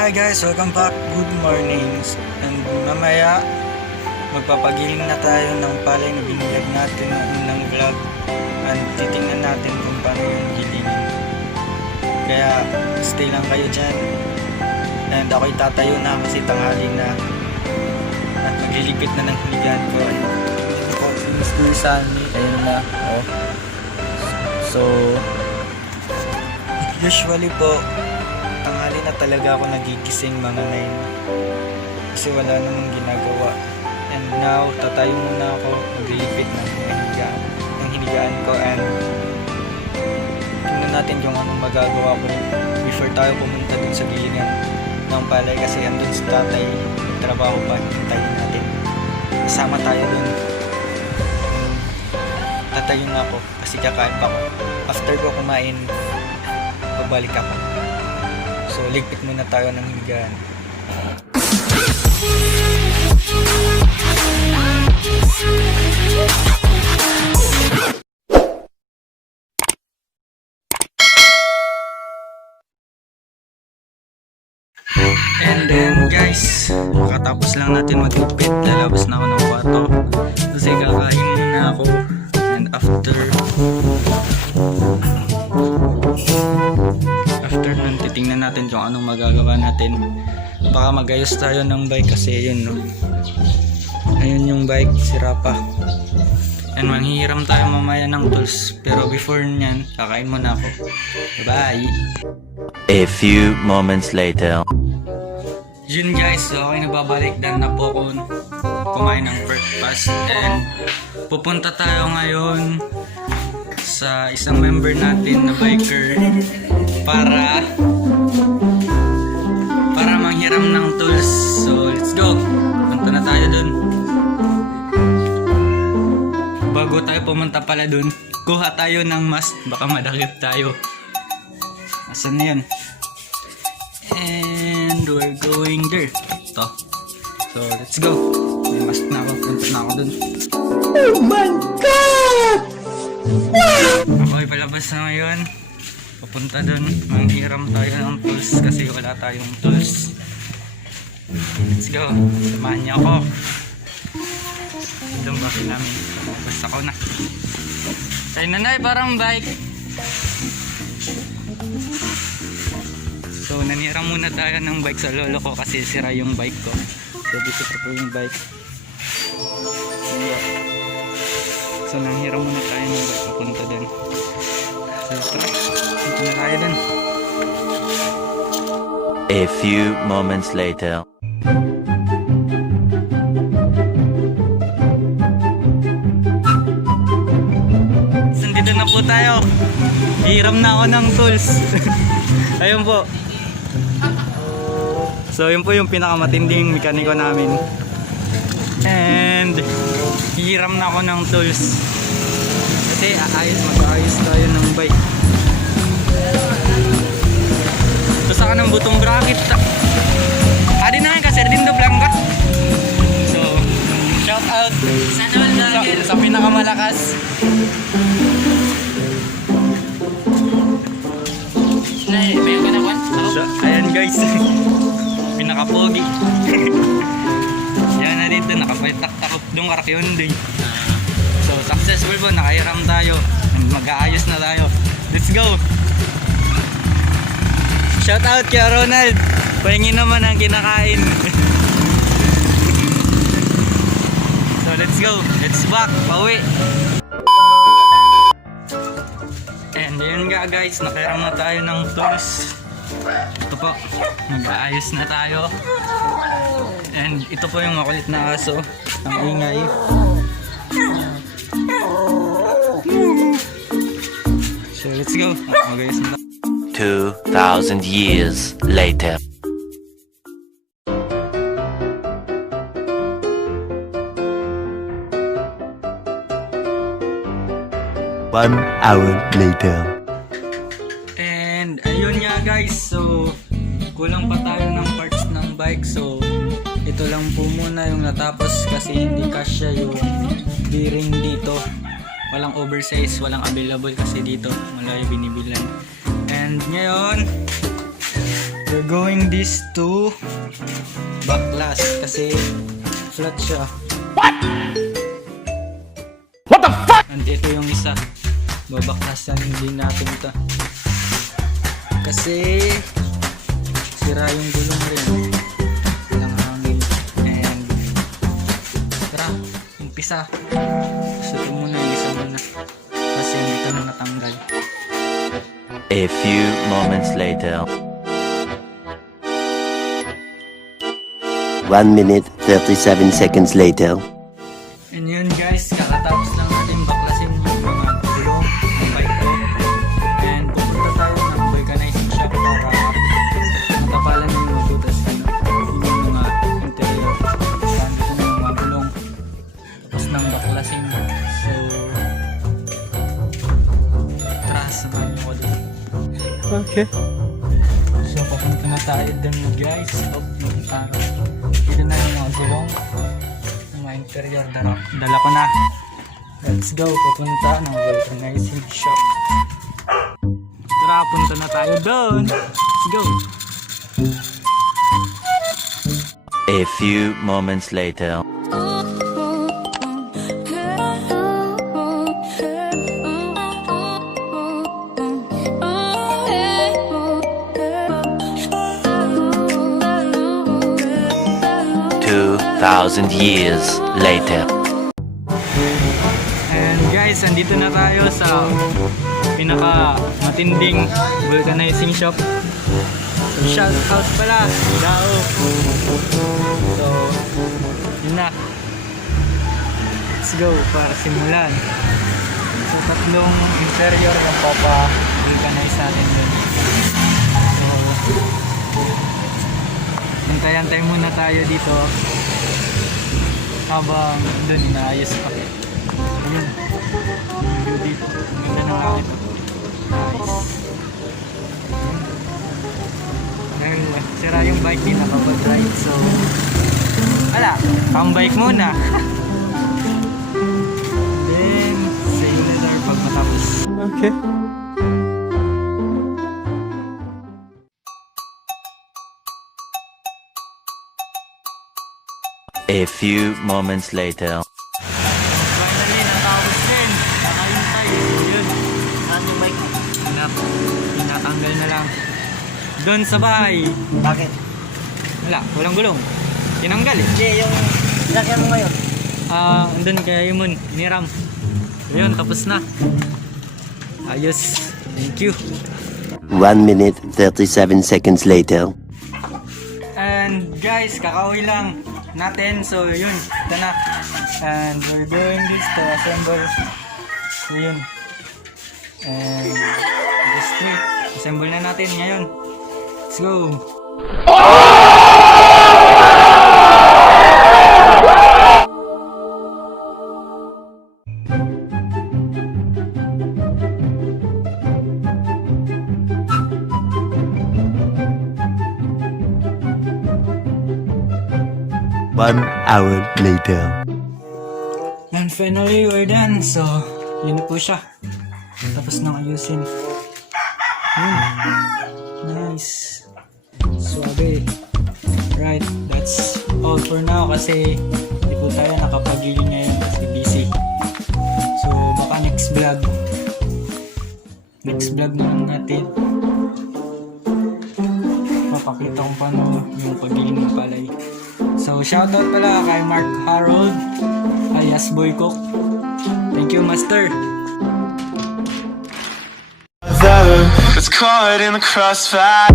Hi guys, welcome back. Good mornings. And mamaya magpapagiling na tayo ng palay na binigyan natin ng unang vlog. And titingnan natin kung paano yung gilingin. Kaya stay lang kayo dyan. And ako'y tatayo na kasi tanghali na. At maglilipit na ng huligan ko. Mr. Sunny, ayun na. Oh. So usually po tanghali na talaga ako nagigising mga 9 kasi wala namang ginagawa. And now tatayo muna ako, maglilipit ng hinigaan ko, and tingnan natin kung anong magagawa ko before tayo pumunta dun sa gilingan ng palay kasi andun si tatay, trabaho pa, hintayin natin, kasama tayo dun. Tatayo na ako kasi kakain pa ako. After ko kumain, babalik ako. So ligpit muna tayo ng higaan. And then guys, makatapos lang natin magligpit, lalabas na ako ng kwarto kasi kakain muna ako. And after nun, titingnan natin kung anong magagawa natin. Baka magayos tayo ng bike kasi yun, no? Ayun yung bike, sira pa. And manghihiram tayo mamaya ng tools. Pero before nyan, kakain muna ako. Bye! A few moments later. Yun guys, so okay, nababalik na po ako kumain ng breakfast. And pupunta tayo ngayon sa isang member natin na biker para manghiram ng tools. So let's go, punta na tayo dun. Bago tayo pumunta pala dun, kuha tayo ng mask, baka madakip tayo. Asan na yun? And we're going there. Ito. So let's go, may mask na ako, punta na ako dun. Oh my God! Okay, palabas na ngayon, papunta dun, manghiram tayo ng tools kasi wala tayong tools. Let's go, samahan niyo ako. Itong bakit namin, basta ako na. Say nanay, parang bike. So naniram muna tayo ng bike sa lolo ko kasi sira yung bike ko. So dito po yung bike. So nanghiram muna tayo ng bike papunta dun. So tara, punta na tayo dun. A few moments later. So dito na po tayo. Hiram na ako ng tools. Ayun po. So yun po yung pinakamatinding mekaniko namin. And hiram na ako ng tools kasi mag-aayos tayo ng bike. So saka ng butong bracket adi na kasi din do blanca. So shout out sa pinakamalakas. So ayan guys, pinakapogi. Yan na dito, nakapaitak-takot doon karakyon din. So successful po, nakahiram tayo, mag-aayos na tayo. Let's go! Shout out kay Ronald, pahingi naman ang kinakain. So let's go, let's back, pauwi. And yun nga guys, nakahiram na tayo ng tools. Ito po, mag-aayos na tayo. And ito po yung makulit na aso, ang ingay. So let's go, mag-aayos na tayo. 2,000 years later. One hour later. And ayun nga guys, so kulang pa tayo ng parts ng bike. So ito lang po muna yung natapos kasi hindi kasya yung bearing dito. Walang oversize, walang available kasi dito wala yung binibilan. And ngayon we're going this to Baklas kasi flat siya. What the fuck? Nandito yung isa. Babaklasan din natin ito. Kasi sira yung gulong rin. Walang hangin. And tara, umpisa. So ito muna, isa muna. Kasi hindi ito na natanggal. A few moments later. 1 minute 37 seconds later. And yun guys, kakatapos lang natin baklasin yung mga gulong ng bike ko. And pupunta tayo ng vulcanizing shop para matapalan yung mga butas yun. Yun yung mga interior. Saan ito na yung mga gulong. Tapos nang baklasin. So, tara, samahan niyo ko doon. Okay. So, papunta na tayo dun guys. Dito na yung mga gulong. Yung mga interior. Dala ko na. Let's go. Papunta ng vulcanizing shop. Tara, punta na tayo doon. Let's go. A few moments later. 2,000 years later. And guys, andito na tayo sa pinaka matinding vulcanizing shop. So, shout out pala, Dao. So, yun na. Let's go para simulan. So, tatlong interior yung papa-vulcanize natin dun. So, antay-antay muna tayo dito habang dun inaayos pa. Ayun, yung view dito. Ang ganda ng langit. Nice. Dahil sira yung bike, di nakapag-ride. So, wala, pang bike muna. Then, say you later pag matapos. Okay. A few moments later. Finally, natapos din. Nakayuntay. Yun. Saan yung bike? Pinatanggal na lang. Doon sa bahay. Bakit? Wala, walang gulong. Tinanggal eh. Hindi, yung lakyan mo ngayon. Andun kay Imon, iniram. Ayun, tapos na. Ayos. Thank you. 1 minute 37 seconds later. And guys, kakauwi lang natin. So yun, ito na. And we're doing this to assemble. So yun. And just assemble na natin ngayon. Let's go. One hour later. And finally, we're done. So, yun na po siya. Tapos nang ayusin. Yun. Nice. Suabe. Right, that's all for now kasi hindi po tayo nakapag-giling ngayon kasi busy. So, baka next vlog na lang natin. Mapakita kung paano yung pag-giling ng palay. So, shoutout pala kay Mark Harold alias Boy Cook. Thank you, Master. It's caught in the crossfire.